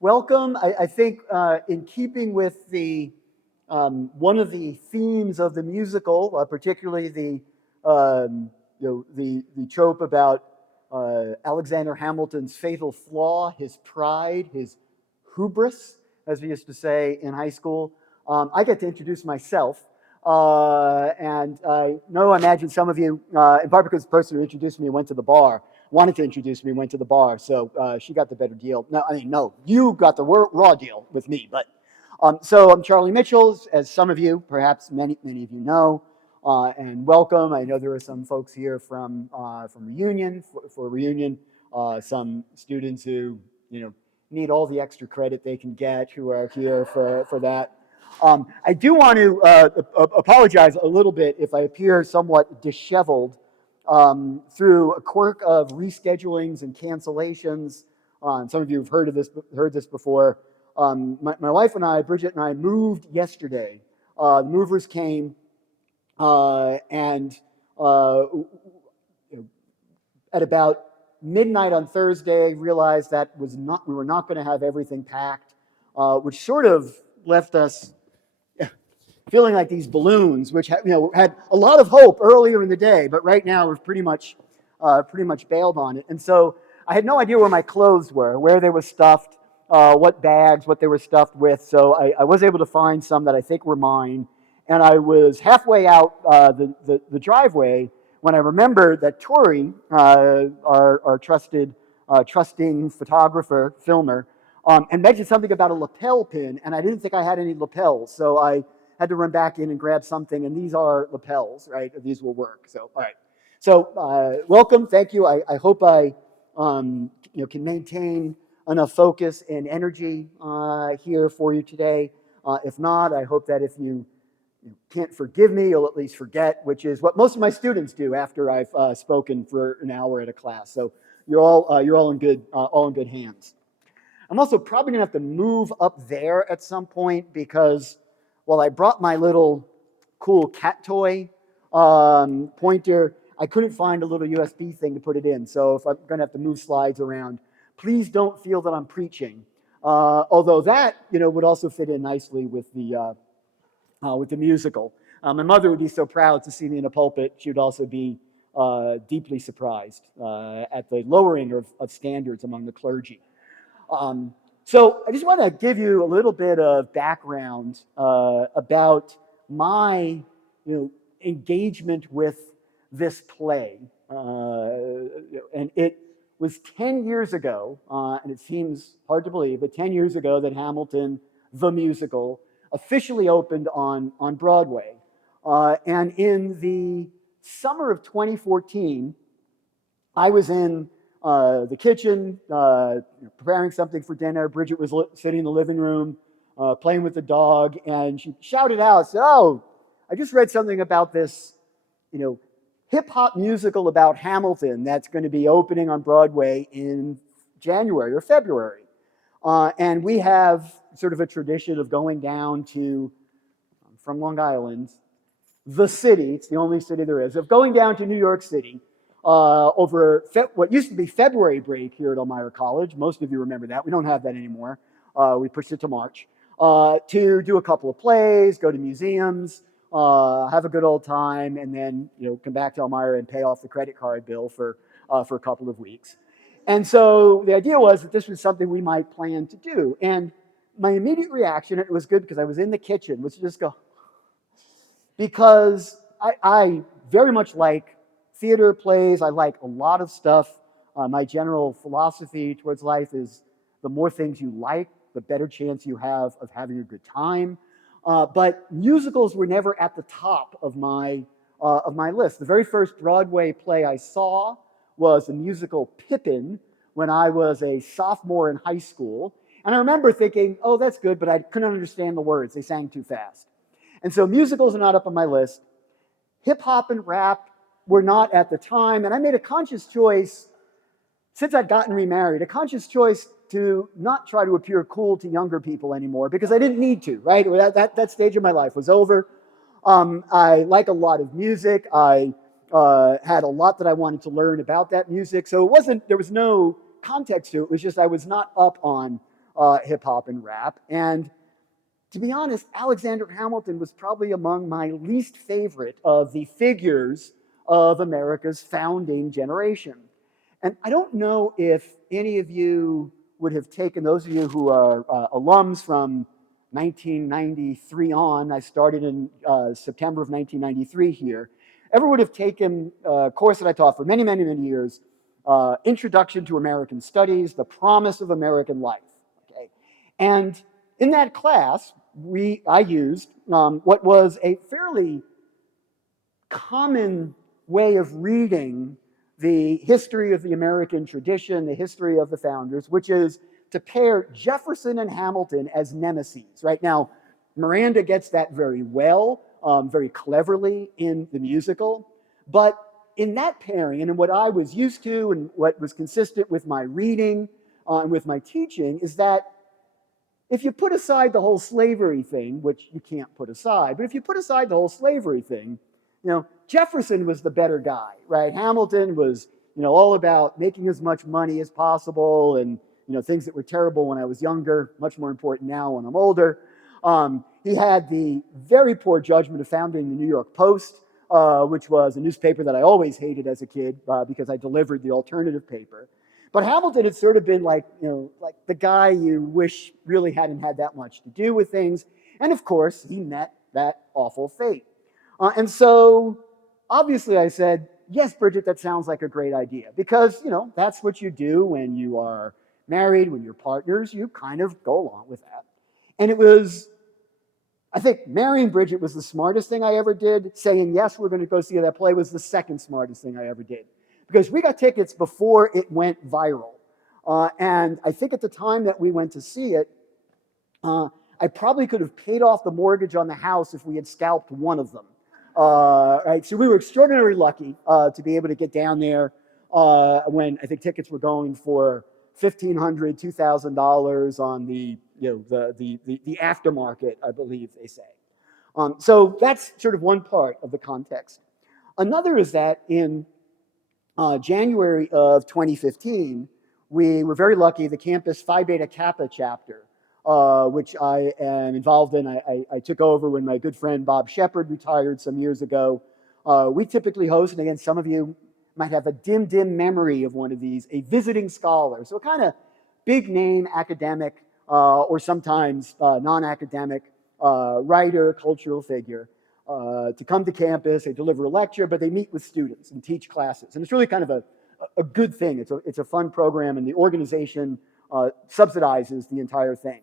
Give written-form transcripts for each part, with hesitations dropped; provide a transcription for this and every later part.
welcome. I think in keeping with the one of the themes of the musical, particularly the trope about Alexander Hamilton's fatal flaw, his pride, his hubris, as we used to say in high school. I get to introduce myself. And I know, I imagine some of you, in part because the person who introduced me went to the bar, wanted to introduce me, went to the bar, so she got the better deal. No, you got the raw deal with me. But so I'm Charlie Mitchell, as some of you, perhaps many of you know, and welcome. I know there are some folks here from Reunion for Reunion, some students who need all the extra credit they can get who are here for that. I do want to apologize a little bit if I appear somewhat disheveled through a quirk of reschedulings and cancellations. Some of you have heard this before. My wife and I, Bridget and I, moved yesterday. The movers came, and at about midnight on Thursday, realized that we were not going to have everything packed, which sort of left us feeling like these balloons, which had a lot of hope earlier in the day, but right now we're pretty much bailed on it. And so I had no idea where my clothes were, where they were stuffed, what bags, what they were stuffed with. So I was able to find some that I think were mine, and I was halfway out the driveway when I remembered that Tori, our trusting photographer, filmer, and mentioned something about a lapel pin, and I didn't think I had any lapels, so I had to run back in and grab something, and these are lapels, right? These will work. So, all right. So, welcome. Thank you. I hope I can maintain enough focus and energy here for you today. If not, I hope that if you can't forgive me, you'll at least forget, which is what most of my students do after I've spoken for an hour at a class. So you're all in good hands. I'm also probably gonna have to move up there at some point because, well, I brought my little cool cat toy pointer. I couldn't find a little USB thing to put it in, so if I'm gonna have to move slides around, please don't feel that I'm preaching. Although that would also fit in nicely with the musical. My mother would be so proud to see me in a pulpit. She would also be deeply surprised at the lowering of standards among the clergy. So I just want to give you a little bit of background about my engagement with this play. And it was 10 years ago, and it seems hard to believe, but 10 years ago that Hamilton, the musical, officially opened on Broadway. And in the summer of 2014, I was in the kitchen, preparing something for dinner. Bridget was sitting in the living room, playing with the dog, and she shouted out, said, "Oh, I just read something about this, hip-hop musical about Hamilton that's going to be opening on Broadway in January or February." And we have sort of a tradition of going down to, from Long Island, the city, it's the only city there is, of going down to New York City over what used to be February break here at Elmira College. Most of you remember that. We don't have that anymore. We pushed it to March. To do a couple of plays, go to museums, have a good old time, and then come back to Elmira and pay off the credit card bill for a couple of weeks. And so the idea was that this was something we might plan to do. And my immediate reaction, and it was good because I was in the kitchen, was to just go, because I very much like theater plays. I like a lot of stuff. My general philosophy towards life is the more things you like, the better chance you have of having a good time. But musicals were never at the top of my list. The very first Broadway play I saw was the musical Pippin when I was a sophomore in high school. And I remember thinking, oh, that's good, but I couldn't understand the words. They sang too fast. And so musicals are not up on my list. Hip hop and rap were not at the time. And I made a conscious choice, since I'd gotten remarried, a conscious choice to not try to appear cool to younger people anymore because I didn't need to, right? That stage of my life was over. I like a lot of music. I had a lot that I wanted to learn about that music. So there was no context to it. It was just I was not up on hip hop and rap. And to be honest, Alexander Hamilton was probably among my least favorite of the figures of America's founding generation. And I don't know if any of you would have taken, those of you who are alums from 1993 on, I started in September of 1993 here, ever would have taken a course that I taught for many, many, many years, Introduction to American Studies, The Promise of American Life. Okay? And in that class, I used what was a fairly common way of reading the history of the American tradition, the history of the founders, which is to pair Jefferson and Hamilton as nemesis. Right now, Miranda gets that very well, very cleverly in the musical. But in that pairing, and in what I was used to and what was consistent with my reading and with my teaching, is that if you put aside the whole slavery thing, which you can't put aside, but if you put aside the whole slavery thing, Jefferson was the better guy, right? Hamilton was, all about making as much money as possible and, things that were terrible when I was younger, much more important now when I'm older. He had the very poor judgment of founding the New York Post, which was a newspaper that I always hated as a kid because I delivered the alternative paper. But Hamilton had sort of been like the guy you wish really hadn't had that much to do with things. And of course, he met that awful fate. And so, obviously, I said, yes, Bridget, that sounds like a great idea. Because, that's what you do when you are married, when you're partners, you kind of go along with that. And it was, I think, marrying Bridget was the smartest thing I ever did. Saying, yes, we're going to go see that play was the second smartest thing I ever did. Because we got tickets before it went viral. And I think at the time that we went to see it, I probably could have paid off the mortgage on the house if we had scalped one of them. Right? So we were extraordinarily lucky to be able to get down there when I think tickets were going for $1,500, $2,000 on the aftermarket, I believe they say. So that's sort of one part of the context. Another is that in January of 2015, we were very lucky, the campus Phi Beta Kappa chapter, which I am involved in. I took over when my good friend Bob Shepard retired some years ago. We typically host, and again, some of you might have a dim memory of one of these, a visiting scholar. So a kind of big name academic or sometimes non-academic writer, cultural figure to come to campus. They deliver a lecture, but they meet with students and teach classes. And it's really kind of a good thing. It's a fun program, and the organization subsidizes the entire thing.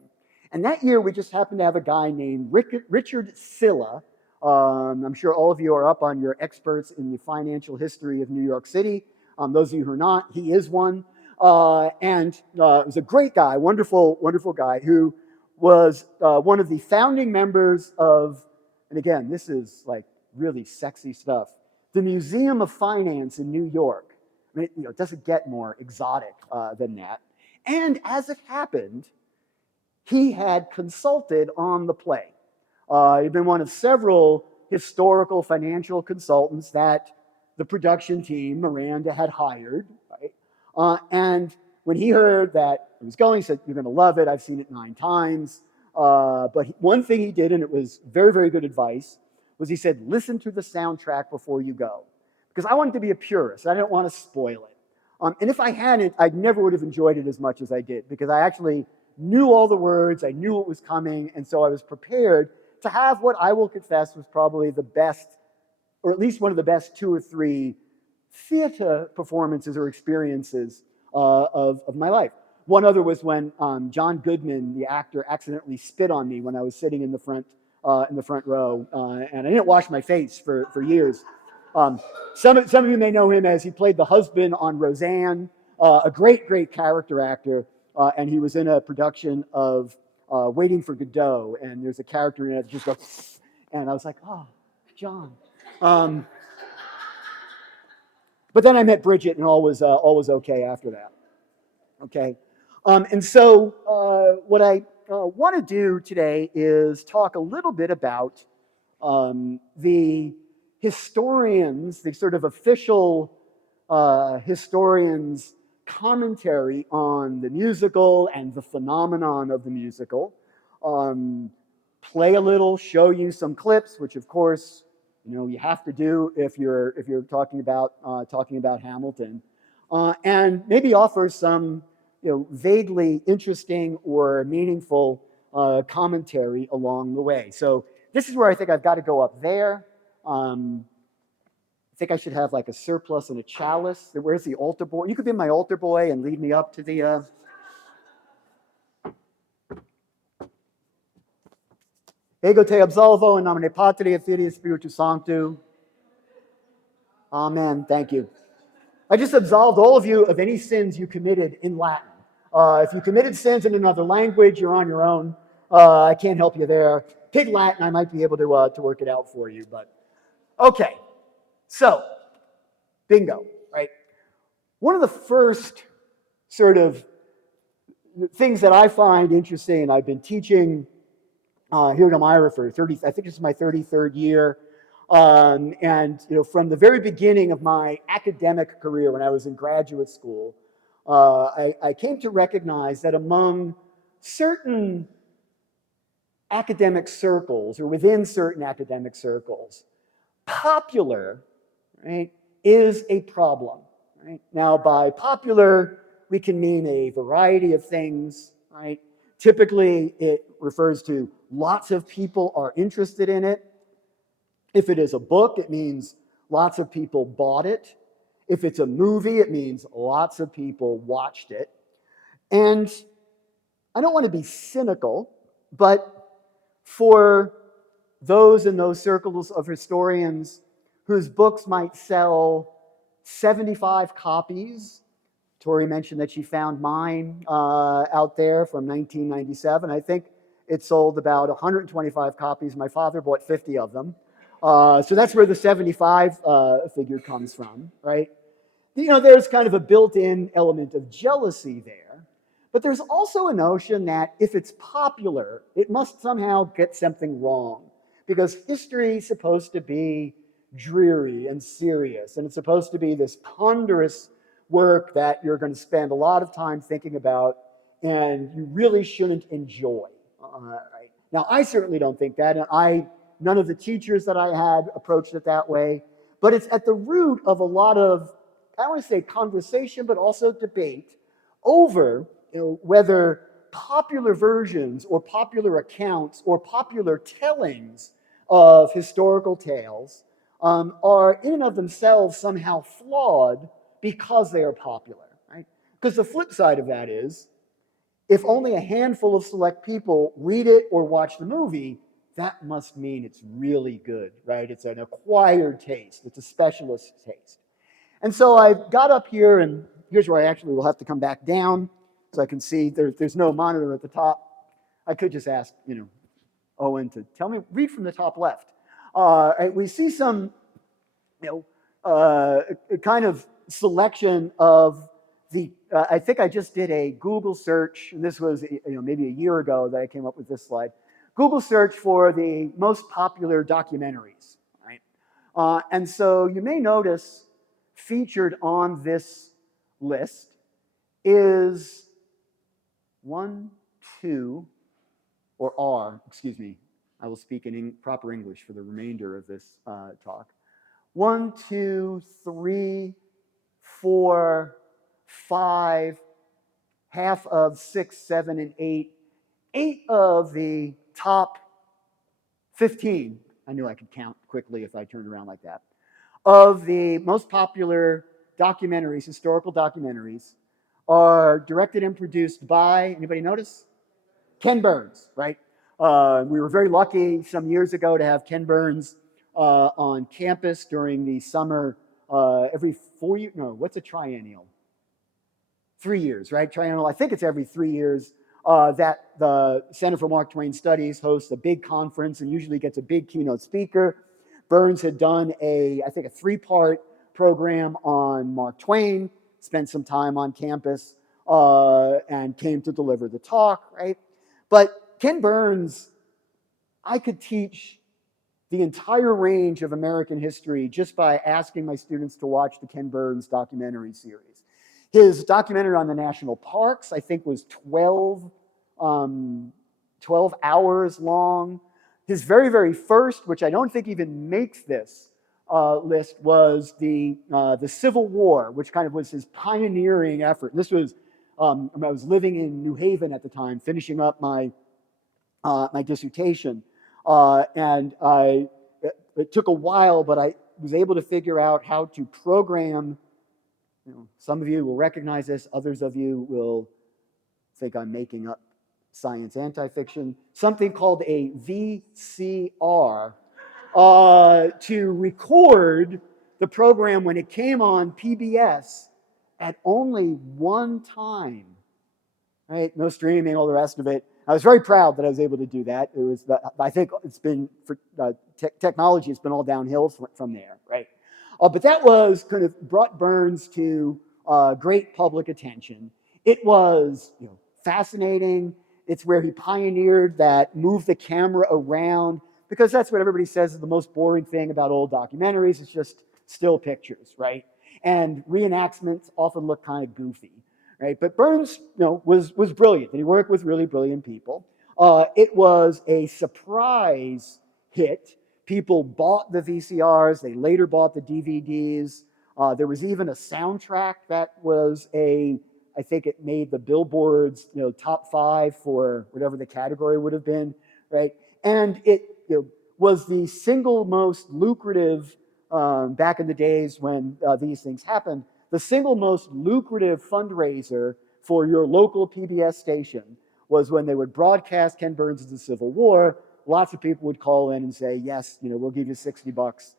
And that year, we just happened to have a guy named Richard Silla. I'm sure all of you are up on your experts in the financial history of New York City. Those of you who are not, he is one. And it was a great guy, wonderful, wonderful guy who was one of the founding members of, and again, this is like really sexy stuff, the Museum of Finance in New York. I mean, it doesn't get more exotic than that. And as it happened, he had consulted on the play. He'd been one of several historical financial consultants that the production team, Miranda, had hired. Right? And when he heard that it was going, he said, "You're going to love it. I've seen it 9 times. But one thing he did, and it was very, very good advice, was he said, listen to the soundtrack before you go. Because I wanted to be a purist. I didn't want to spoil it. And if I hadn't, I never would have enjoyed it as much as I did, because I actually knew all the words, I knew what was coming, and so I was prepared to have what I will confess was probably the best, or at least one of the best 2 or 3 theater performances or experiences of my life. One other was when John Goodman, the actor, accidentally spit on me when I was sitting in the front row, and I didn't wash my face for years. Some of you may know him as he played the husband on Roseanne, a great character actor, and he was in a production of Waiting for Godot, and there's a character in it that just goes, and I was like, oh, John. But then I met Bridget, and all was okay after that. Okay, and so what I want to do today is talk a little bit about the historians, the sort of official historians' commentary on the musical and the phenomenon of the musical, play a little, show you some clips, which of course you have to do if you're talking about Hamilton, and maybe offer some vaguely interesting or meaningful commentary along the way. So this is where I think I've got to go up there. I think I should have like a surplice and a chalice. Where's the altar boy? You could be my altar boy and lead me up to the. Ego te absolvo in nomine Patri et Filii et Spiritus Sancti. Amen. Thank you. I just absolved all of you of any sins you committed in Latin. If you committed sins in another language, you're on your own. I can't help you there. Pig Latin, I might be able to work it out for you. But okay, so bingo, right? One of the first sort of things that I find interesting, and I've been teaching here at Elmira for I think this is my 33rd year. And from the very beginning of my academic career when I was in graduate school, I came to recognize that among certain academic circles, or within certain academic circles, popular, right, is a problem. Right? Now, by popular, we can mean a variety of things. Right? Typically, it refers to lots of people are interested in it. If it is a book, it means lots of people bought it. If it's a movie, it means lots of people watched it. And I don't want to be cynical, but for those in those circles of historians whose books might sell 75 copies, Tori mentioned that she found mine out there from 1997. I think it sold about 125 copies. My father bought 50 of them. So that's where the 75 figure comes from, right? There's kind of a built-in element of jealousy there. But there's also a notion that if it's popular, it must somehow get something wrong. Because history is supposed to be dreary and serious. And it's supposed to be this ponderous work that you're going to spend a lot of time thinking about and you really shouldn't enjoy. Right? Now, I certainly don't think that. And none of the teachers that I had approached it that way. But it's at the root of a lot of, I don't want to say conversation, but also debate over whether popular versions or popular accounts or popular tellings of historical tales are in and of themselves somehow flawed because they are popular, right? Because the flip side of that is, if only a handful of select people read it or watch the movie, that must mean it's really good, right? It's an acquired taste. It's a specialist taste. And so I got up here, and here's where I actually will have to come back down so I can see there's no monitor at the top. I could just ask, Owen to tell me, read from the top left. We see some, kind of selection of the, I think I just did a Google search, and this was, maybe a year ago that I came up with this slide. Google search for the most popular documentaries, right? And so you may notice featured on this list is I will speak in proper English for the remainder of this talk. 1, 2, 3, 4, 5, half of 6, 7, and 8. 8 of the top 15, I knew I could count quickly if I turned around like that, of the most popular documentaries, historical documentaries, are directed and produced by, anybody notice? Ken Burns, right? We were very lucky some years ago to have Ken Burns on campus during the summer, every 4 years, no, what's a triennial? 3 years, right? Triennial, I think it's every 3 years that the Center for Mark Twain Studies hosts a big conference and usually gets a big keynote speaker. Burns had done I think a 3-part program on Mark Twain, spent some time on campus, and came to deliver the talk, right? But Ken Burns, I could teach the entire range of American history just by asking my students to watch the Ken Burns documentary series. His documentary on the national parks, I think, was 12 hours long. His very, very first, which I don't think even makes this list, was the Civil War, which kind of was his pioneering effort. This was, I was living in New Haven at the time, finishing up my dissertation. It took a while, but I was able to figure out how to program. Some of you will recognize this, others of you will think I'm making up science anti-fiction, something called a VCR to record the program when it came on PBS at only one time. Right? No streaming, all the rest of it. I was very proud that I was able to do that. It was, I think it's been, for technology, it's been all downhill from there, right? But that was kind of brought Burns to great public attention. It was fascinating. It's where he pioneered that move the camera around, because that's what everybody says is the most boring thing about old documentaries. It's just still pictures, right? And reenactments often look kind of goofy. Right? But Burns, was brilliant, and he worked with really brilliant people. It was a surprise hit. People bought the VCRs. They later bought the DVDs. There was even a soundtrack that was I think it made the Billboard's top 5 for whatever the category would have been, right? And it was the single most lucrative back in the days when these things happened. The single most lucrative fundraiser for your local PBS station was when they would broadcast Ken Burns' The Civil War. Lots of people would call in and say, yes, we'll give you $60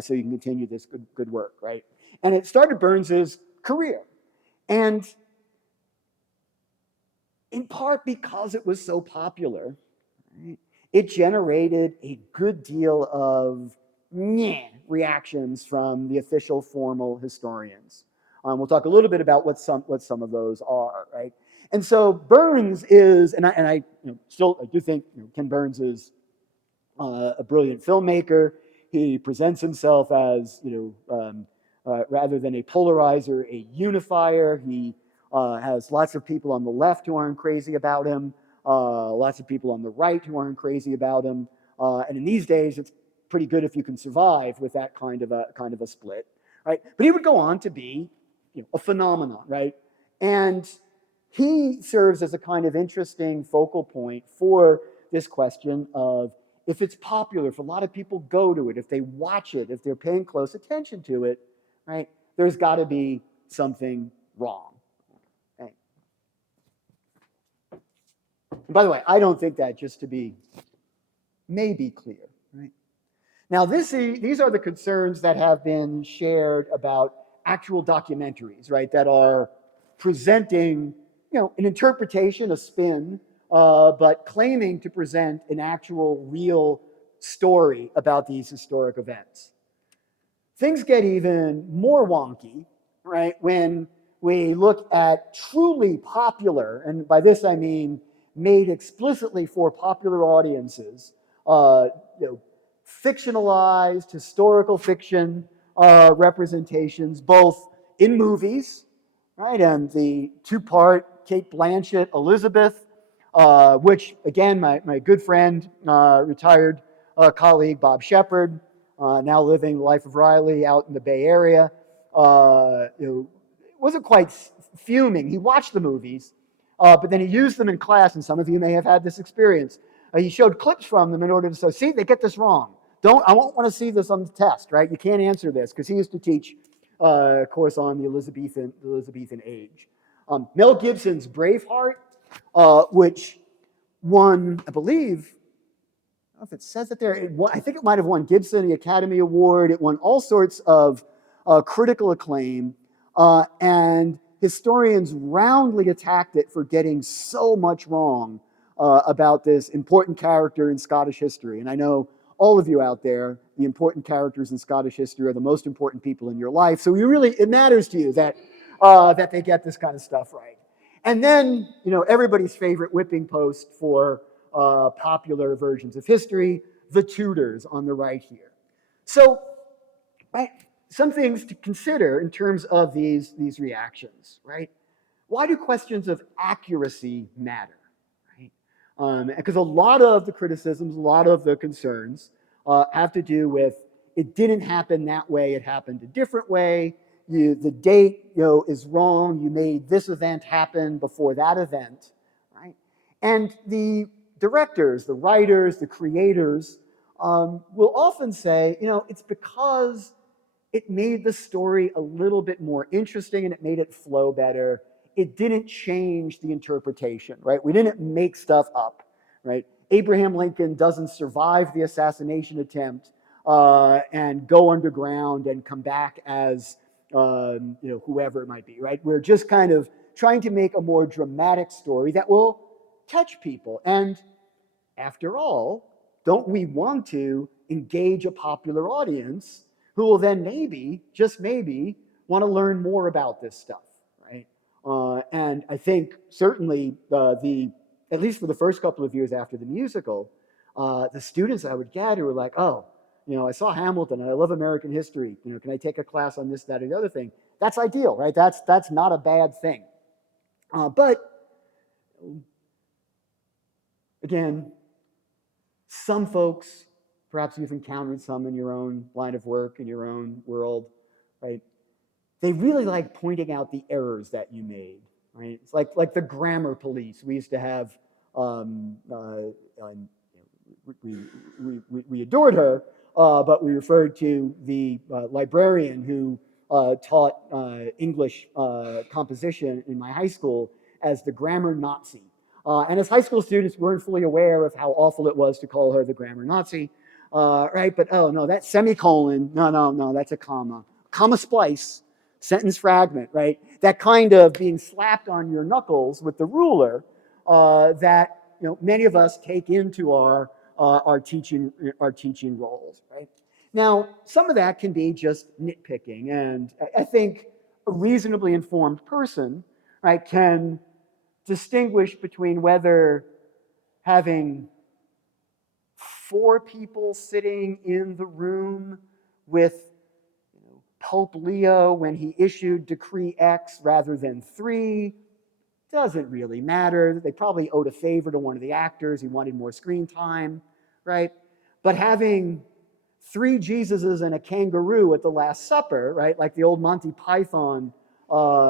so you can continue this good work, right? And it started Burns' career. And in part because it was so popular, right, it generated a good deal of reactions from the official formal historians. We'll talk a little bit about what some of those are, right? And so Burns is, and I do think Ken Burns is a brilliant filmmaker. He presents himself as rather than a polarizer, a unifier. He has lots of people on the left who aren't crazy about him, lots of people on the right who aren't crazy about him, and in these days it's pretty good if you can survive with that kind of a split, right? But he would go on to be a phenomenon, right? And he serves as a kind of interesting focal point for this question of, if it's popular, if a lot of people go to it, if they watch it, if they're paying close attention to it, right, there's got to be something wrong. Okay. And by the way, I don't think that, just to be maybe clear, right? Now, these are the concerns that have been shared about actual documentaries, right, that are presenting, an interpretation, a spin, but claiming to present an actual, real story about these historic events. Things get even more wonky, right, when we look at truly popular, and by this I mean made explicitly for popular audiences, fictionalized historical fiction representations, both in movies, right, and the 2-part Cate Blanchett Elizabeth, which again my good friend, retired colleague Bob Shepard, now living the life of Riley out in the Bay Area, wasn't quite fuming. He watched the movies, but then he used them in class, and some of you may have had this experience. He showed clips from them in order to say, see, they get this wrong. I won't want to see this on the test, right? You can't answer this, because he used to teach a course on the Elizabethan age. Mel Gibson's Braveheart, which won, I believe, I don't know if it says it there, I think it might have won Gibson the Academy Award. It won all sorts of critical acclaim, and historians roundly attacked it for getting so much wrong about this important character in Scottish history. And I know all of you out there, the important characters in Scottish history are the most important people in your life. So it matters to you that they get this kind of stuff right. And then, everybody's favorite whipping post for popular versions of history, the Tudors on the right here. So, right, some things to consider in terms of these reactions, right? Why do questions of accuracy matter, right? Because a lot of the criticisms, a lot of the concerns have to do with it didn't happen that way, it happened a different way. The date, is wrong. You made this event happen before that event, right? And the directors, the writers, the creators will often say, it's because it made the story a little bit more interesting and it made it flow better. It didn't change the interpretation, right? We didn't make stuff up, right? Abraham Lincoln doesn't survive the assassination attempt and go underground and come back as whoever it might be, right? We're just kind of trying to make a more dramatic story that will touch people. And after all, don't we want to engage a popular audience who will then maybe, just maybe, want to learn more about this stuff, right? And I think certainly at least for the first couple of years after the musical, the students I would gather were like, oh, I saw Hamilton and I love American history. Can I take a class on this, that, or the other thing? That's ideal, right? That's not a bad thing. But again, some folks, perhaps you've encountered some in your own line of work, in your own world, right? They really like pointing out the errors that you made, right? It's like the grammar police. We used to have, we adored her, but we referred to the librarian who taught English composition in my high school as the grammar Nazi. And as high school students, we weren't fully aware of how awful it was to call her the grammar Nazi, right? But oh no, that semicolon, no, that's a comma. Comma splice, sentence fragment, right? That kind of being slapped on your knuckles with the ruler that many of us take into our teaching roles, right? Now, some of that can be just nitpicking, and I think a reasonably informed person, right, can distinguish between whether having 4 people sitting in the room with Pope Leo when he issued Decree X rather than 3 doesn't really matter. They probably owed a favor to one of the actors. He wanted more screen time, right? But having 3 Jesuses and a kangaroo at the Last Supper, right, like the old Monty Python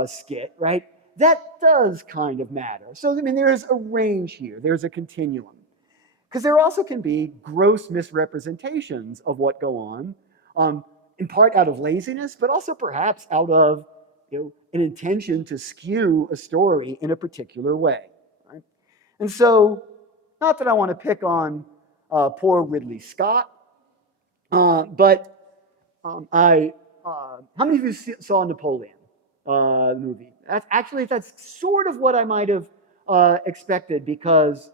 skit, right? That does kind of matter. So, there is a range here. There's a continuum. Because there also can be gross misrepresentations of what go on, in part out of laziness, but also perhaps out of an intention to skew a story in a particular way. Right? And so, not that I want to pick on poor Ridley Scott, but how many of you saw Napoleon? The movie. That's sort of what I might have expected, because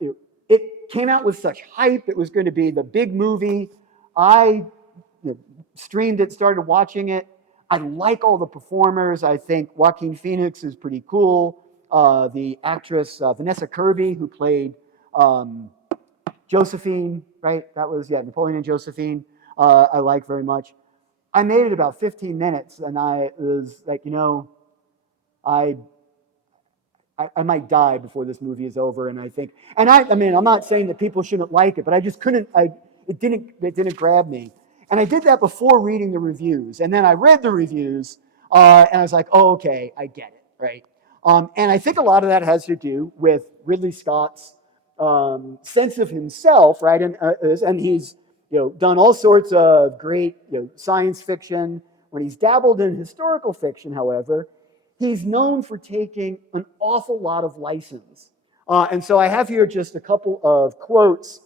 it came out with such hype. It was going to be the big movie. I streamed it, started watching it. I like all the performers. I think Joaquin Phoenix is pretty cool. The actress Vanessa Kirby, who played Josephine, right? That was, Napoleon and Josephine. I like very much. I made it about 15 minutes, and I was like, I might die before this movie is over. And I think, and I'm not saying that people shouldn't like it, but I just couldn't. It didn't grab me. And I did that before reading the reviews, and then I read the reviews, and I was like, oh, okay, I get it, right? And I think a lot of that has to do with Ridley Scott's sense of himself, right? And he's done all sorts of great science fiction. When he's dabbled in historical fiction, however, he's known for taking an awful lot of license. And so I have here just a couple of quotes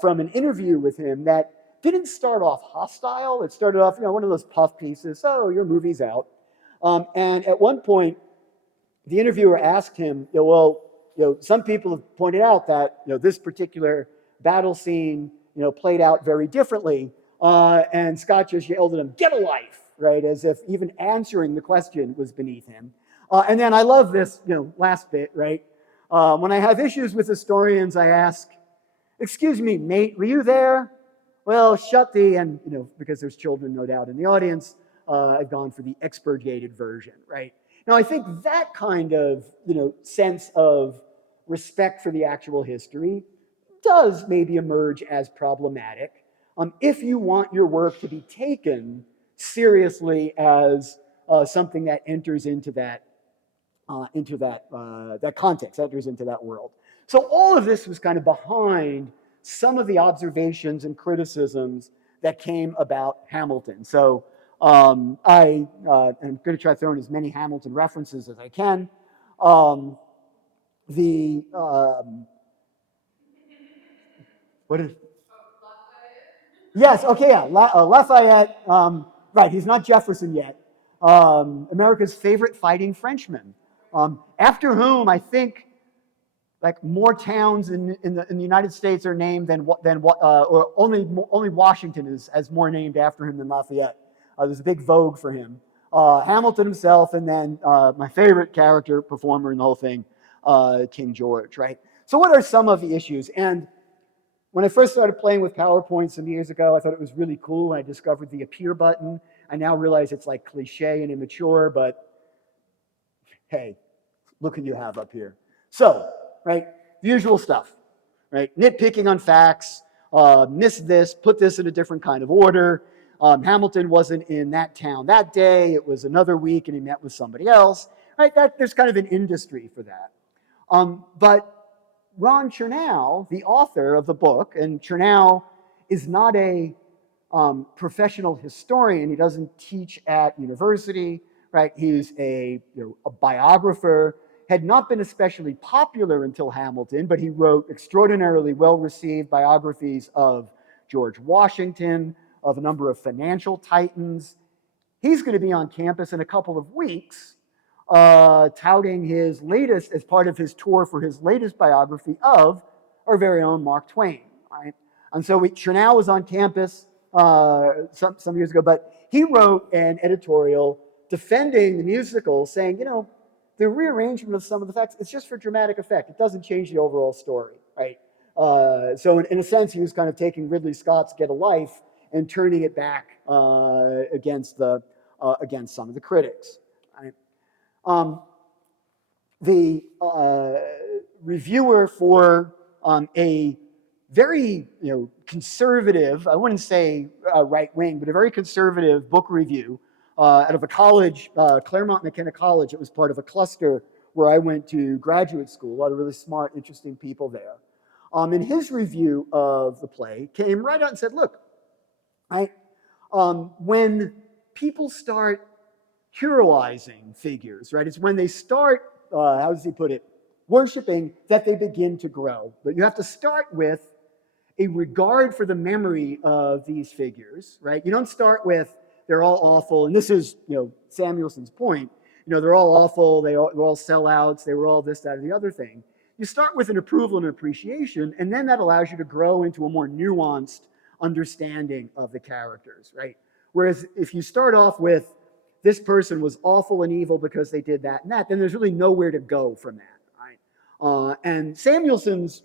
from an interview with him that didn't start off hostile. It started off, one of those puff pieces. Oh, your movie's out. And at one point, the interviewer asked him, some people have pointed out that this particular battle scene played out very differently. And Scott just yelled at him, "Get a life," right? As if even answering the question was beneath him. And then I love this, last bit, right? When I have issues with historians, I ask, "Excuse me, mate, were you there? well, shut the, and because there's children no doubt in the audience, I've gone for the expurgated version, right? Now, I think that kind of, sense of respect for the actual history does maybe emerge as problematic if you want your work to be taken seriously as something that enters into that that context, enters into that world. So all of this was kind of behind some of the observations and criticisms that came about Hamilton. So I'm going to try to throw in as many Hamilton references as I can. What is? Yes. Okay. Yeah. Lafayette. Right. He's not Jefferson yet. America's favorite fighting Frenchman. After whom I think like more towns in the United States are named than or only Washington is more named after him than Lafayette. There's a big vogue for him. Hamilton himself, and then my favorite character performer in the whole thing, King George. Right. So what are some of the issues? And when I first started playing with PowerPoint some years ago, I thought it was really cool when I discovered the appear button. I now realize it's like cliche and immature, but hey, look what you have up here. So, right, the usual stuff, right? Nitpicking on facts, miss this, put this in a different kind of order. Hamilton wasn't in that town that day. It was another week, and he met with somebody else. Right? There's kind of an industry for that. But Ron Chernow, the author of the book, and Chernow is not a professional historian. He doesn't teach at university, right? He's a biographer, had not been especially popular until Hamilton, but he wrote extraordinarily well-received biographies of George Washington, of a number of financial titans. He's going to be on campus in a couple of weeks touting his latest, as part of his tour for his latest biography of our very own Mark Twain. Right? And so Chernow was on campus some years ago, but he wrote an editorial defending the musical, saying, the rearrangement of some of the facts, it's just for dramatic effect. It doesn't change the overall story, right? So in a sense, he was kind of taking Ridley Scott's Get a Life and turning it back against some of the critics. Right? The reviewer for a very conservative, I wouldn't say right wing, but a very conservative book review out of a college, Claremont McKenna College. It was part of a cluster where I went to graduate school. A lot of really smart, interesting people there. In his review of the play, came right out and said, "Look, when people start heroizing figures, right? It's when they start, how does he put it, worshiping, that they begin to grow. But you have to start with a regard for the memory of these figures, right? You don't start with, they're all awful, and this is, Samuelson's point. They're all awful, they're all sellouts, they were all this, that, or the other thing. You start with an approval and appreciation, and then that allows you to grow into a more nuanced understanding of the characters, right? Whereas if you start off with, this person was awful and evil because they did that and that, then there's really nowhere to go from that, right? And Samuelson's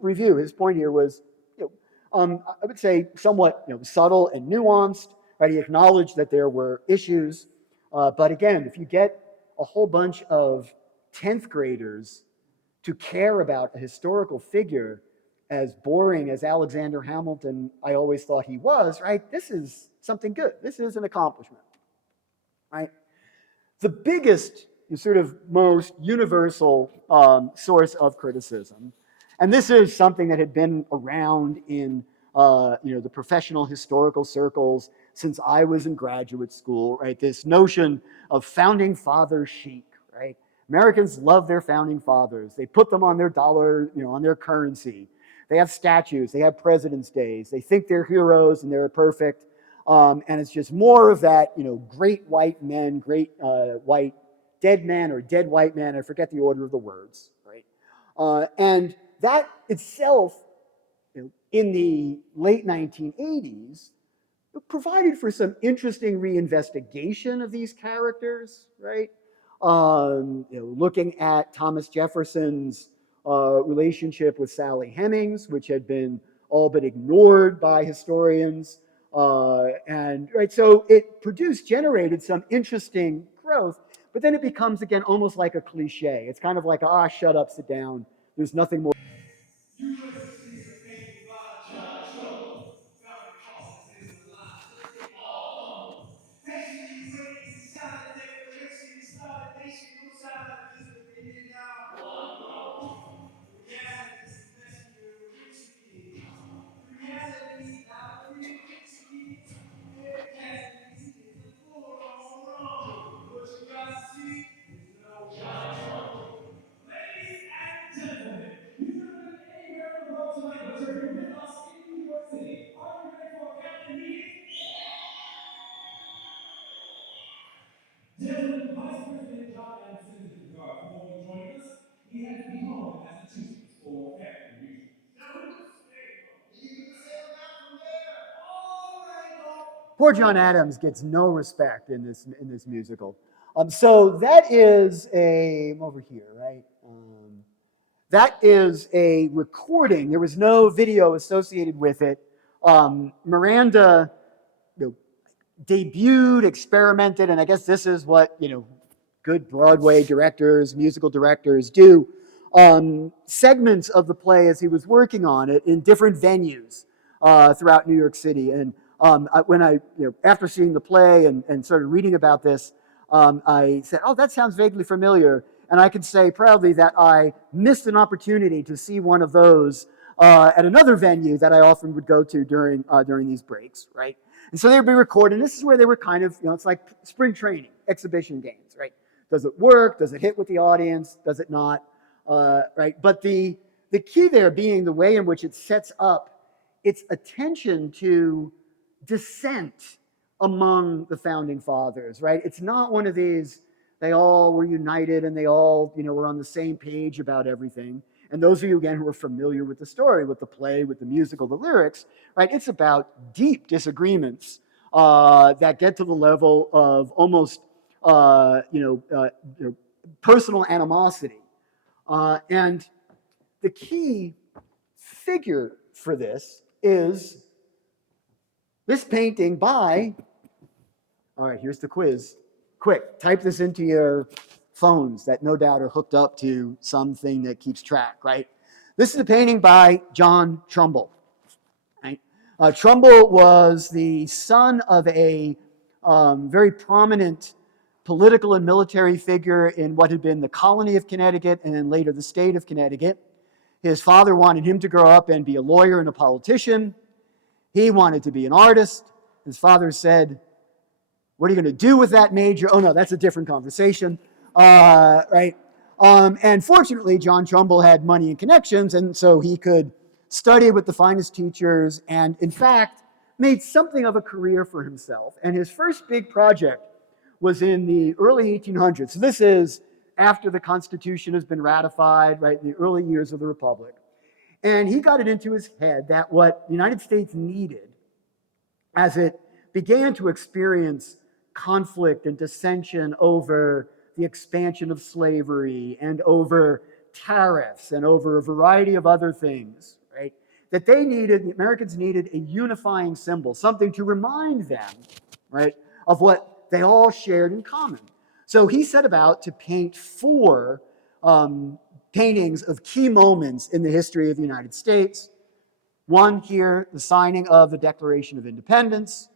review, his point here was, I would say somewhat subtle and nuanced, right? He acknowledged that there were issues, but again, if you get a whole bunch of 10th graders to care about a historical figure as boring as Alexander Hamilton, I always thought he was, right? This is something good. This is an accomplishment, right? The biggest, sort of most universal source of criticism, and this is something that had been around in the professional historical circles since I was in graduate school, right? This notion of founding father chic, right? Americans love their founding fathers. They put them on their dollar, on their currency. They have statues. They have President's Days. They think they're heroes and they're perfect. And it's just more of that, great white men, great white dead man or dead white man. I forget the order of the words, right? And that itself, in the late 1980s, provided for some interesting reinvestigation of these characters, right? Looking at Thomas Jefferson's relationship with Sally Hemings, which had been all but ignored by historians. And right, so it generated some interesting growth, but then it becomes again almost like a cliche. It's kind of like, shut up, sit down. There's nothing more. Gentlemen, Vice President John Adams Citizens Guard who won't be joining us. He had to be home in Massachusetts for family reasons. Poor John Adams gets no respect in this musical. So that is I'm over here, right? That is a recording. There was no video associated with it. Miranda, debuted, experimented, and I guess this is what good Broadway directors, musical directors do. Segments of the play as he was working on it in different venues throughout New York City. And when I, after seeing the play and started reading about this, I said, "Oh, that sounds vaguely familiar." And I can say proudly that I missed an opportunity to see one of those at another venue that I often would go to during these breaks, right? And so they would be recorded. This is where they were kind of, it's like spring training, exhibition games, right? Does it work? Does it hit with the audience? Does it not? Right? But the key there being the way in which it sets up its attention to dissent among the founding fathers, right? It's not one of these, they all were united and they all, were on the same page about everything. And those of you, again, who are familiar with the story, with the play, with the musical, the lyrics, right? It's about deep disagreements that get to the level of almost, personal animosity. And the key figure for this is this painting by, all right, here's the quiz. Quick, type this into your phones that no doubt are hooked up to something that keeps track, right? This is a painting by John Trumbull. Right? Trumbull was the son of a very prominent political and military figure in what had been the colony of Connecticut and then later the state of Connecticut. His father wanted him to grow up and be a lawyer and a politician. He wanted to be an artist. His father said, "What are you going to do with that major?" Oh, no, that's a different conversation. Right? And fortunately, John Trumbull had money and connections, and so he could study with the finest teachers and, in fact, made something of a career for himself. And his first big project was in the early 1800s. So this is after the Constitution has been ratified, right, in the early years of the Republic. And he got it into his head that what the United States needed as it began to experience conflict and dissension over the expansion of slavery and over tariffs and over a variety of other things, right? That the Americans needed a unifying symbol, something to remind them, right, of what they all shared in common. So he set about to paint 4 paintings of key moments in the history of the United States. One here, the signing of the Declaration of Independence.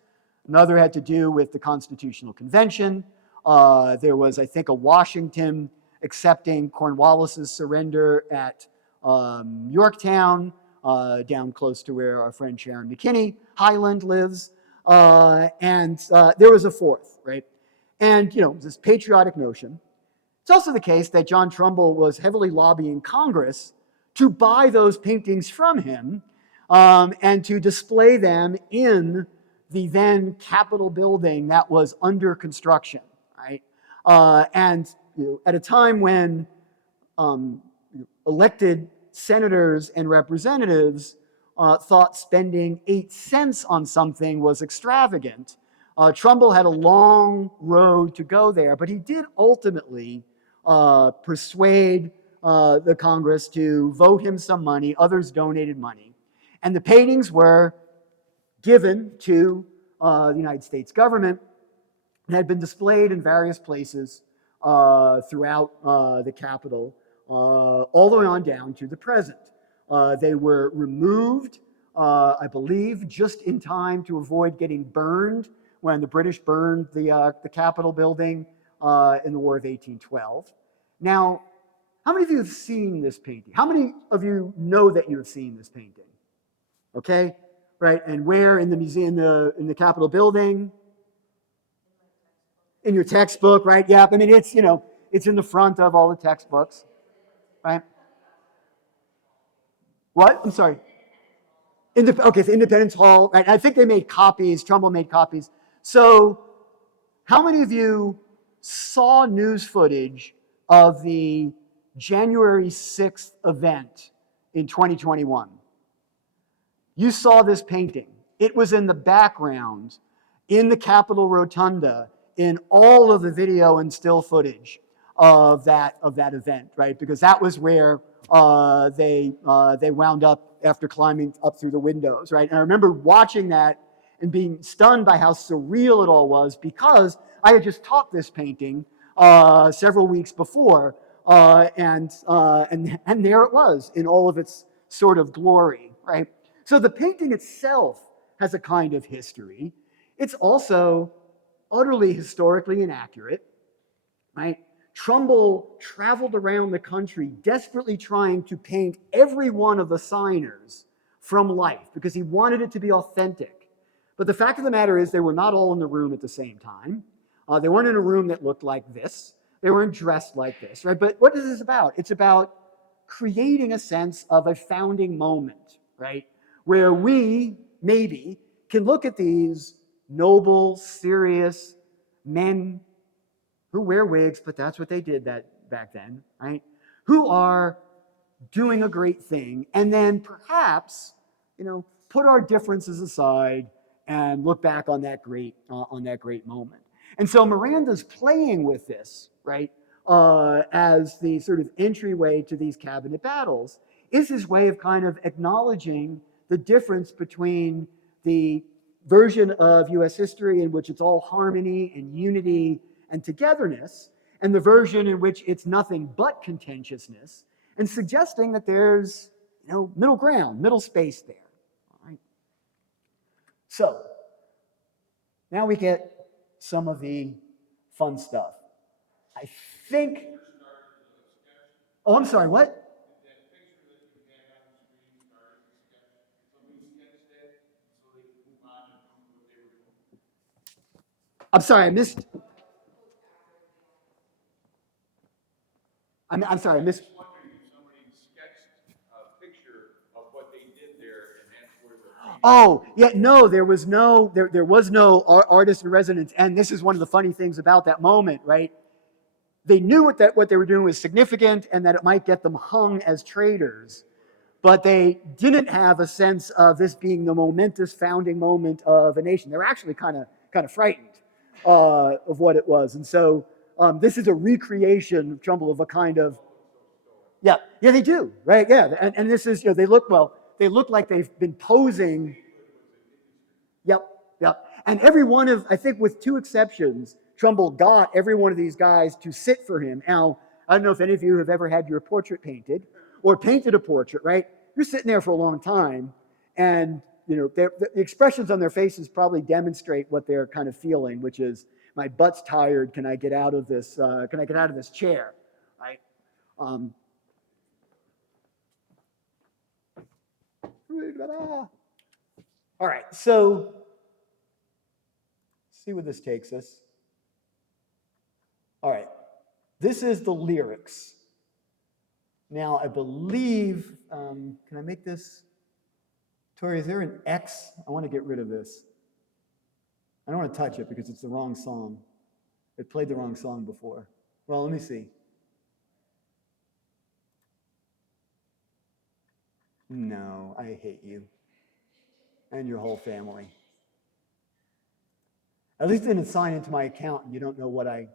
Another had to do with the Constitutional Convention. There was, I think, a Washington accepting Cornwallis's surrender at Yorktown, down close to where our friend Sharon McKinney, Highland, lives. And there was a 4th, right? And, this patriotic notion. It's also the case that John Trumbull was heavily lobbying Congress to buy those paintings from him and to display them in the then Capitol building that was under construction, right? And at a time when elected senators and representatives thought spending 8 cents on something was extravagant, Trumbull had a long road to go there, but he did ultimately persuade the Congress to vote him some money. Others donated money. And the paintings were given to the United States government and had been displayed in various places throughout the Capitol, all the way on down to the present. They were removed, I believe, just in time to avoid getting burned when the British burned the Capitol building in the War of 1812. Now, how many of you have seen this painting? How many of you know that you have seen this painting? Okay, right, and where in the museum, in the Capitol building? In your textbook, right? Yeah, I mean, it's, it's in the front of all the textbooks, right? What? I'm sorry. Okay, it's Independence Hall, right? I think they made copies, Trumbull made copies. So how many of you saw news footage of the January 6th event in 2021? You saw this painting. It was in the background in the Capitol Rotunda in all of the video and still footage of that event, right? Because that was where they wound up after climbing up through the windows, right? And I remember watching that and being stunned by how surreal it all was, because I had just taught this painting several weeks before, and there it was in all of its sort of glory, right? So the painting itself has a kind of history. It's also utterly historically inaccurate, right? Trumbull traveled around the country desperately trying to paint every one of the signers from life because he wanted it to be authentic. But the fact of the matter is they were not all in the room at the same time. They weren't in a room that looked like this. They weren't dressed like this, right? But what is this about? It's about creating a sense of a founding moment, right? Where we, maybe, can look at these noble, serious men who wear wigs, but that's what they did back then, right? Who are doing a great thing, and then perhaps, put our differences aside and look back on that great moment. And so Miranda's playing with this, right, as the sort of entryway to these cabinet battles, is his way of kind of acknowledging the difference between the version of U.S. history in which it's all harmony and unity and togetherness, and the version in which it's nothing but contentiousness, and suggesting that there's, middle ground, middle space there. All right. So now we get some of the fun stuff. I think. Oh, I'm sorry. What? I'm sorry. I missed. I'm sorry. I missed. Oh, yeah, no, there was no artist in residence. And this is one of the funny things about that moment, right? They knew what they were doing was significant and that it might get them hung as traitors, but they didn't have a sense of this being the momentous founding moment of a nation. They were actually kind of frightened of what it was. And so this is a recreation, Trumbull, of a kind of, yeah, they do, right? Yeah, and this is, they look like they've been posing. Yep. And every one of, I think with two exceptions, Trumbull got every one of these guys to sit for him. Now, I don't know if any of you have ever had your portrait painted or painted a portrait, right? You're sitting there for a long time, and the expressions on their faces probably demonstrate what they're kind of feeling, which is, my butt's tired. Can I get out of this? Can I get out of this chair? Right? All right. So see where this takes us. All right. This is the lyrics. Now, I believe, can I make this? Tori, is there an X? I want to get rid of this. I don't want to touch it because it's the wrong song. It played the wrong song before. Well, let me see. No, I hate you and your whole family. At least it didn't sign into my account and you don't know what I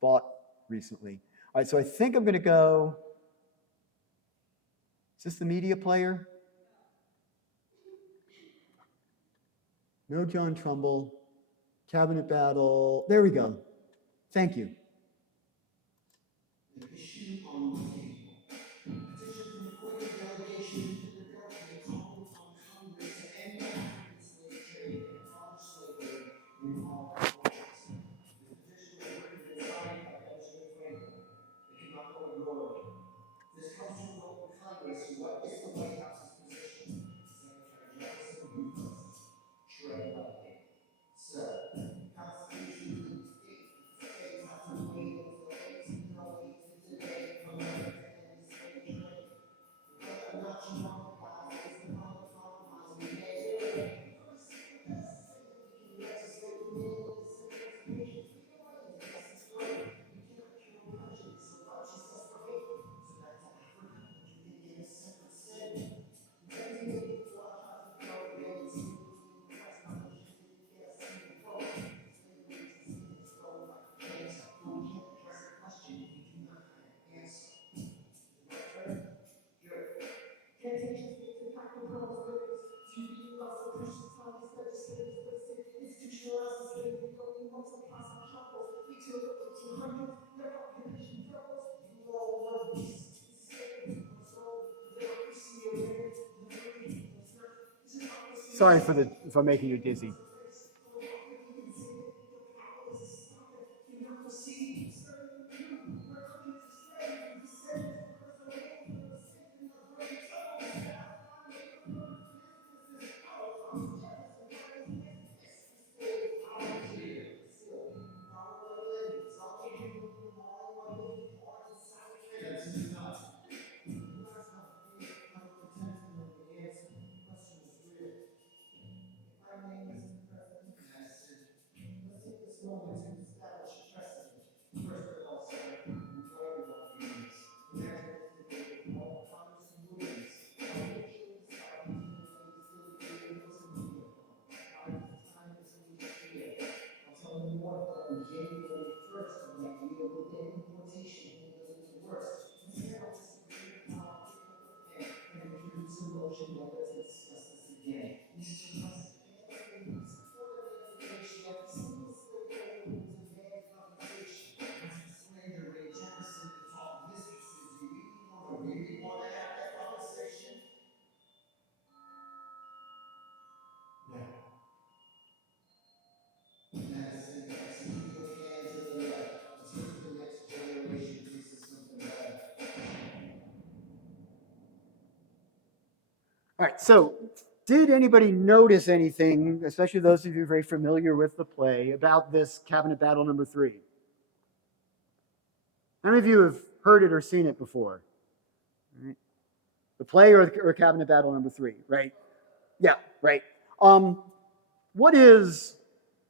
bought recently. All right, so I think I'm going to go. Is this the media player? No John Trumbull. Cabinet battle. There we go. Thank you. The issue on the table. Petition from 40 delegations to the government calling on Congress to end the African slave trade and abolish slavery in all forms. The petition was written and signed by Benjamin Franklin. It cannot go ignored. This comes to a vote in Congress. What is the White House's position? Secretary Jefferson, you first. Tread lightly. Sir, Constitution states states have to wait until 1808 to today for America to end the slave trade. Because I'm not your mother, guys, it's the public compromise we made. First, the best thing that we can legislate for millions is emancipation. We can write into justice for it. We cannot cure prejudice or righteousness for hate. So back to Africa, would you think it a separate sin? In 1784, I tried to throw the man and see what was being pressed. My nations didn't get a single vote. Slavery is in its own like cancer. But we can't address the question if we do not have an answer. My turn? Good. Plantations get to tackle problems livings. TV laws suppression, Congress legislators listen. Institutionalized slavery only multiplies our troubles. We till the 1800s, their population doubles. You all know this. Slavery was sold. Democracy away. Liberty was not. Sorry if I'm making you dizzy. My name is President Madison. Let's take this moment to establish a precedent. First of all, sir, enjoy your feelings. Imagine this debate with all Congress and Williams. I'll eventually decide who's going to say this little game and what's in the By this time, it's going to be clear. I'll tell the North that on January 1st of that year, we'll get importation handles into worse. Instead, I'll disagree with how I'll pick up the pen and introduce a motion never to discuss this again. Mr. President, Jefferson to talk mistresses. You really want to have that conversation? No. Madison, execute your plan to the left. Let's hope the next generation thinks of something better. All right, so did anybody notice anything, especially those of you very familiar with the play, about this cabinet battle number 3? How many of you have heard it or seen it before? Right. The play or cabinet battle number 3, right? Yeah, right. What is,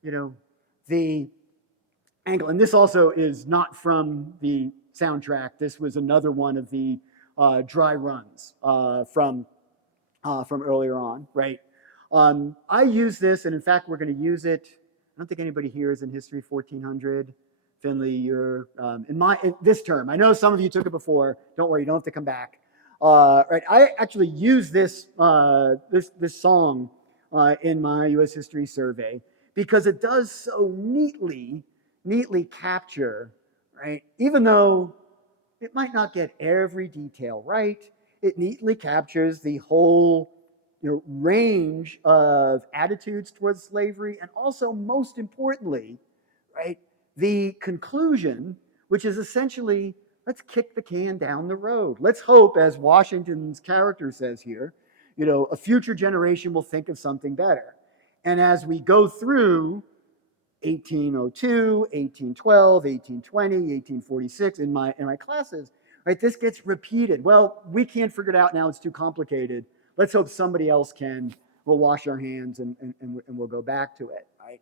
the angle? And this also is not from the soundtrack. This was another one of the dry runs from earlier on, right? I use this, and in fact, we're going to use it. I don't think anybody here is in History 1400. Finley, you're in this term. I know some of you took it before. Don't worry, you don't have to come back. Right, I actually use this this song in my U.S. History survey because it does so neatly capture, right? Even though it might not get every detail right, it neatly captures the whole range of attitudes towards slavery, and also, most importantly, right, the conclusion, which is essentially, let's kick the can down the road. Let's hope, as Washington's character says here, a future generation will think of something better. And as we go through 1802, 1812, 1820, 1846 in my classes, right, this gets repeated. Well, we can't figure it out now, it's too complicated. Let's hope somebody else can. We'll wash our hands and we'll go back to it, right?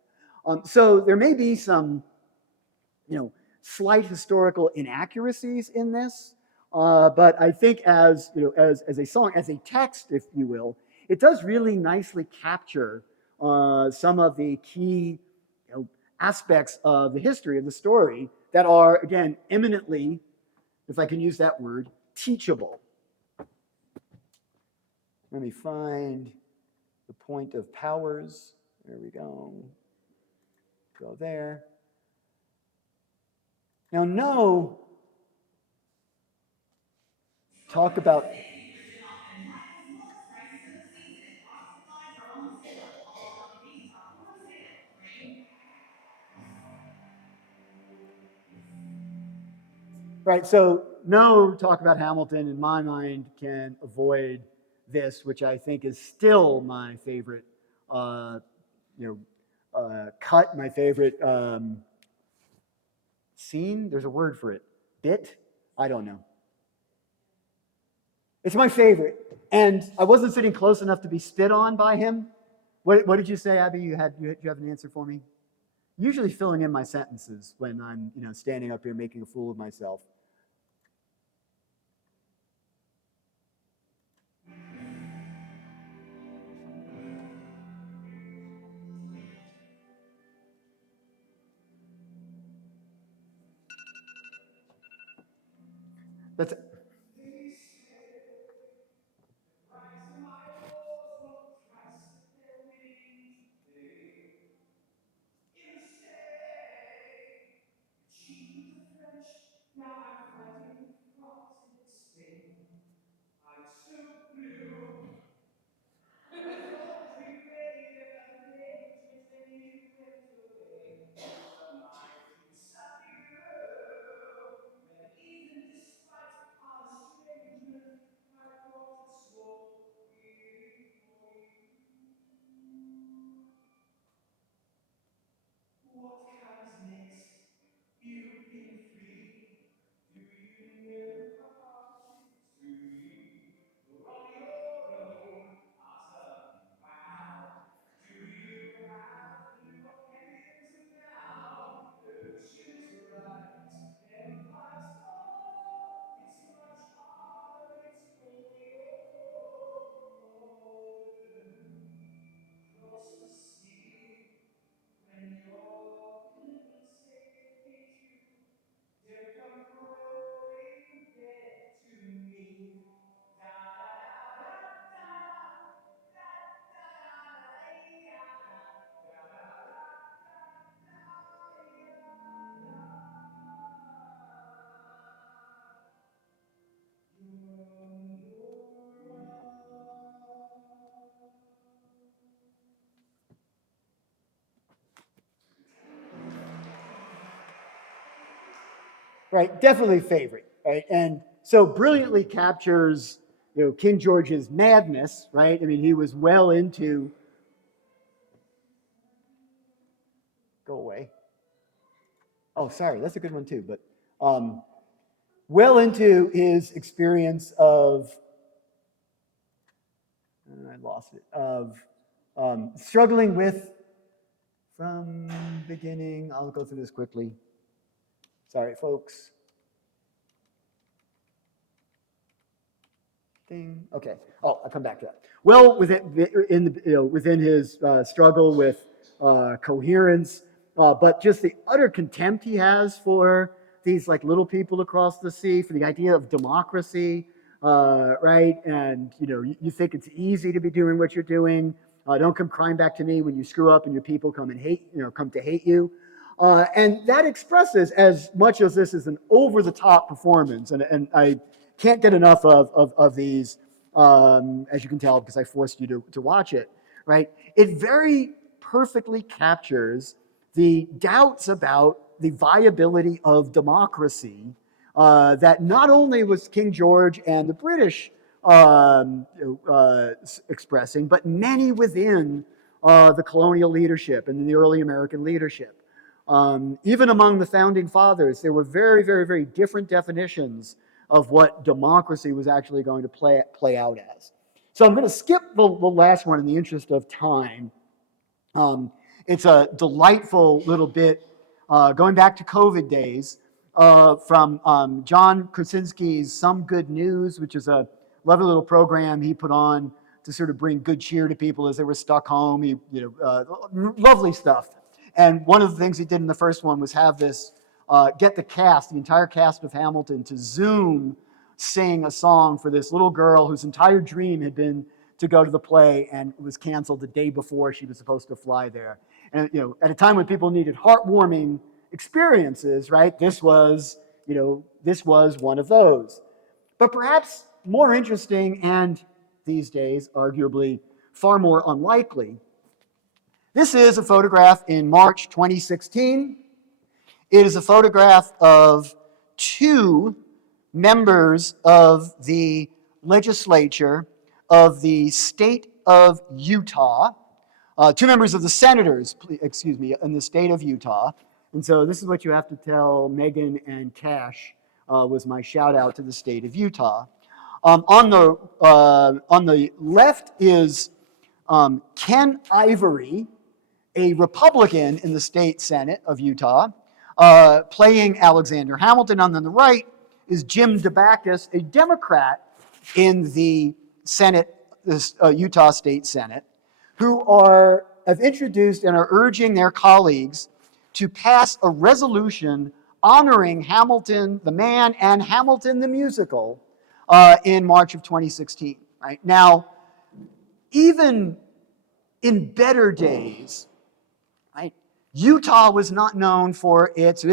So there may be some, slight historical inaccuracies in this, but I think as a song, as a text, if you will, it does really nicely capture some of the key aspects of the history of the story that are, again, eminently, if I can use that word, teachable. Let me find the point of powers. There we go. Go there. Now, no, talk about. Right, so no talk about Hamilton, in my mind, can avoid this, which I think is still my favorite, uh, cut, my favorite scene. There's a word for it. Bit? I don't know. It's my favorite, and I wasn't sitting close enough to be spit on by him. What did you say, Abby? You have an answer for me? Usually filling in my sentences when I'm standing up here making a fool of myself. That's right, definitely favorite, right? And so brilliantly captures, King George's madness, right? I mean, he was well into. Go away. Oh, sorry, that's a good one too. But well into his experience of, I lost it, of struggling with, from beginning. I'll go through this quickly. Sorry, folks. Ding. Okay. Oh, I'll come back to that. Well, within his struggle with coherence, but just the utter contempt he has for these like little people across the sea, for the idea of democracy, right? And you think it's easy to be doing what you're doing. Don't come crying back to me when you screw up and your people come and come to hate you. And that expresses, as much as this is an over-the-top performance, and I can't get enough of these, as you can tell, because I forced you to watch it, right? It very perfectly captures the doubts about the viability of democracy that not only was King George and the British expressing, but many within the colonial leadership and the early American leadership. Even among the founding fathers, there were very, very, very different definitions of what democracy was actually going to play out as. So I'm going to skip the last one in the interest of time. It's a delightful little bit going back to COVID days from John Krasinski's Some Good News, which is a lovely little program he put on to sort of bring good cheer to people as they were stuck home. Lovely stuff. And one of the things he did in the first one was have this get the entire cast of Hamilton, to Zoom sing a song for this little girl whose entire dream had been to go to the play, and it was canceled the day before she was supposed to fly there. And at a time when people needed heartwarming experiences, right? This was one of those. But perhaps more interesting, and these days arguably far more unlikely, this is a photograph in March 2016. It is a photograph of two members of the legislature of the state of Utah, two members of the senators, in the state of Utah. And so this is what you have to tell Megan and Cash, was my shout out to the state of Utah. On the left is Ken Ivory, a Republican in the state Senate of Utah, playing Alexander Hamilton. On the right is Jim DeBacchus, a Democrat in the Senate, Utah State Senate, who have introduced and are urging their colleagues to pass a resolution honoring Hamilton the man and Hamilton the musical in March of 2016. Right? Now, even in better days, right, Utah is not known for its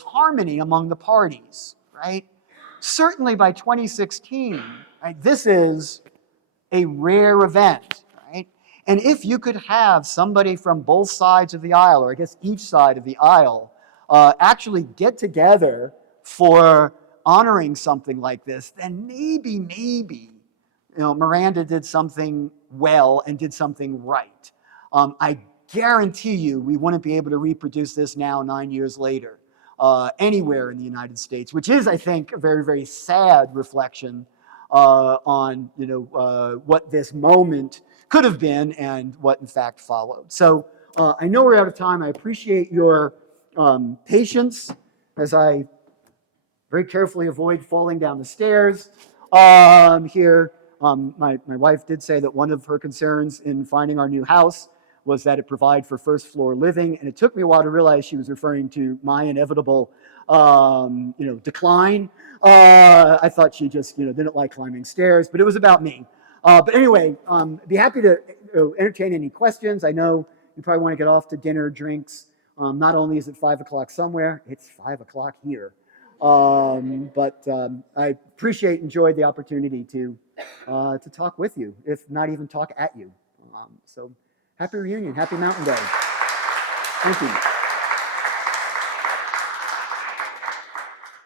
harmony among the parties. Right? Certainly by 2016, right, this is a rare event. Right? And if you could have somebody from both sides of the aisle, or I guess each side of the aisle, actually get together for honoring something like this, then maybe, Miranda did something well and did something right. I guarantee you we wouldn't be able to reproduce this now 9 years later anywhere in the United States, which is, I think, a very, very sad reflection on what this moment could have been and what in fact followed. So I know we're out of time. I appreciate your patience as I very carefully avoid falling down the stairs here. My wife did say that one of her concerns in finding our new house was that it provide for first floor living, and it took me a while to realize she was referring to my inevitable decline. I thought she just didn't like climbing stairs, but it was about me. But anyway, be happy to entertain any questions. I know you probably want to get off to dinner, drinks. Not only is it 5 o'clock somewhere, it's 5 o'clock here. But I enjoyed the opportunity to talk with you, if not even talk at you. So happy reunion, happy Mountain Day. Thank you.